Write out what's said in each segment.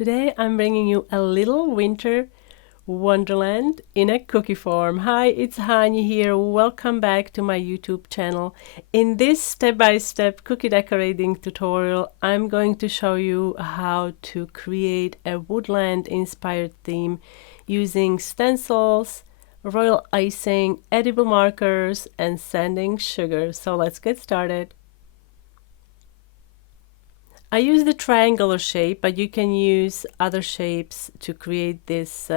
Today I'm bringing you a little winter wonderland in a cookie form. Hi, it's Hani here. Welcome back to my YouTube channel. In this step-by-step cookie decorating tutorial, I'm going to show you how to create a woodland inspired theme using stencils, royal icing, edible markers, and sanding sugar. So let's get started. I use the triangular shape, but you can use other shapes to create this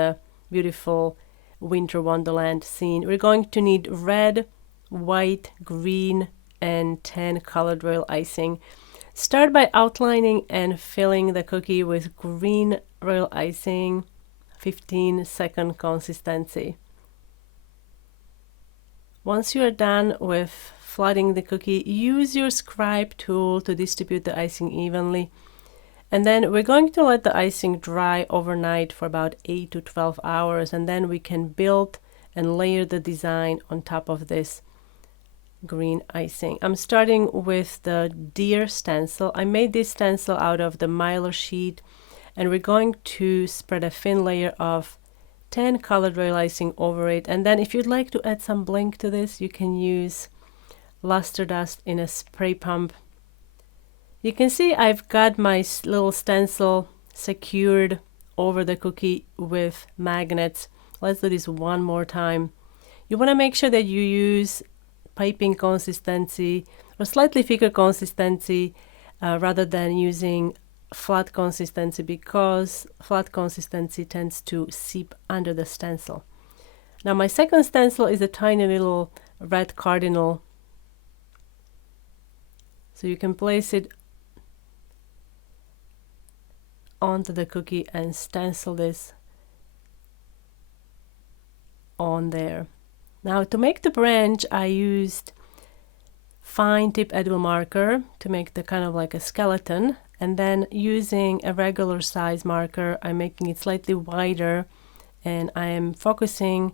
beautiful winter wonderland scene. We're going to need red, white, green, and tan colored royal icing. Start by outlining and filling the cookie with green royal icing, 15-second consistency. Once you are done with flooding the cookie, use your scribe tool to distribute the icing evenly. And then we're going to let the icing dry overnight for about 8 to 12 hours, and then we can build and layer the design on top of this green icing. I'm starting with the deer stencil. I made this stencil out of the Mylar sheet, and we're going to spread a thin layer of tan colored royal icing over it. And then if you'd like to add some blink to this, you can use luster dust in a spray pump. You can see I've got my little stencil secured over the cookie with magnets. Let's do this one more time. You want to make sure that you use piping consistency or slightly thicker consistency rather than using flat consistency, because flat consistency tends to seep under the stencil. Now my second stencil is a tiny little red cardinal. So you can place it onto the cookie and stencil this on there. Now to make the branch, I used fine tip edible marker to make the kind of like a skeleton, and then using a regular size marker, I'm making it slightly wider, and I am focusing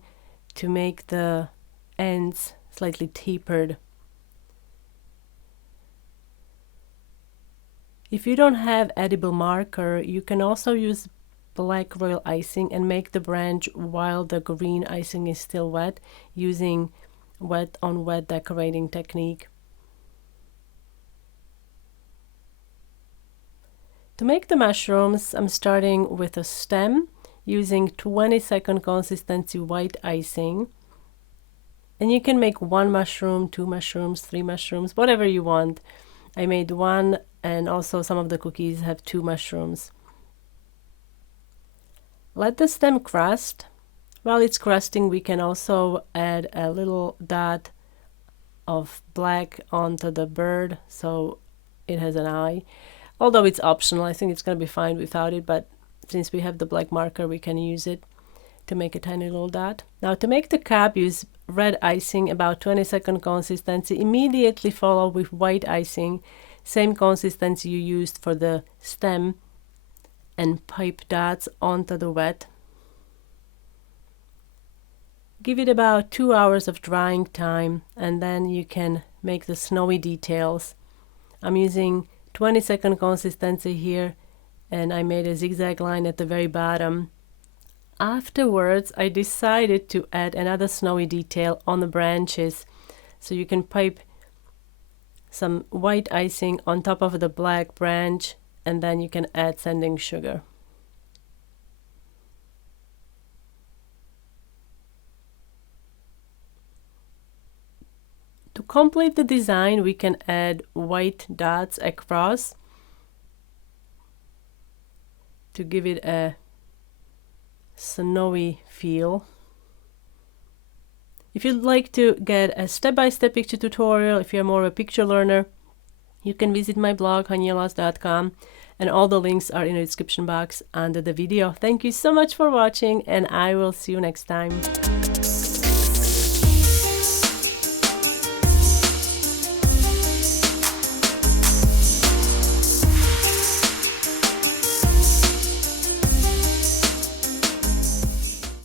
to make the ends slightly tapered. If you don't have edible marker, you can also use black royal icing and make the branch while the green icing is still wet, using wet on wet decorating technique. To make the mushrooms, I'm starting with a stem using 20-second consistency white icing. And you can make 1 mushroom, 2 mushrooms, 3 mushrooms, whatever you want. I made 1, and also some of the cookies have 2 mushrooms. Let the stem crust. While it's crusting, we can also add a little dot of black onto the bird so it has an eye. Although it's optional, I think it's going to be fine without it, but since we have the black marker, we can use it to make a tiny little dot. Now to make the cap, use red icing, about 20-second consistency. Immediately follow with white icing, same consistency you used for the stem, and pipe dots onto the wet. Give it about 2 hours of drying time, and then you can make the snowy details. I'm using 20-second consistency here, and I made a zigzag line at the very bottom. Afterwards, I decided to add another snowy detail on the branches, so you can pipe some white icing on top of the black branch, and then you can add sanding sugar. To complete the design, we can add white dots across to give it a snowy feel. If you'd like to get a step-by-step picture tutorial, if you're more of a picture learner, you can visit my blog hanielas.com, and all the links are in the description box under the video. Thank you so much for watching, and I will see you next time.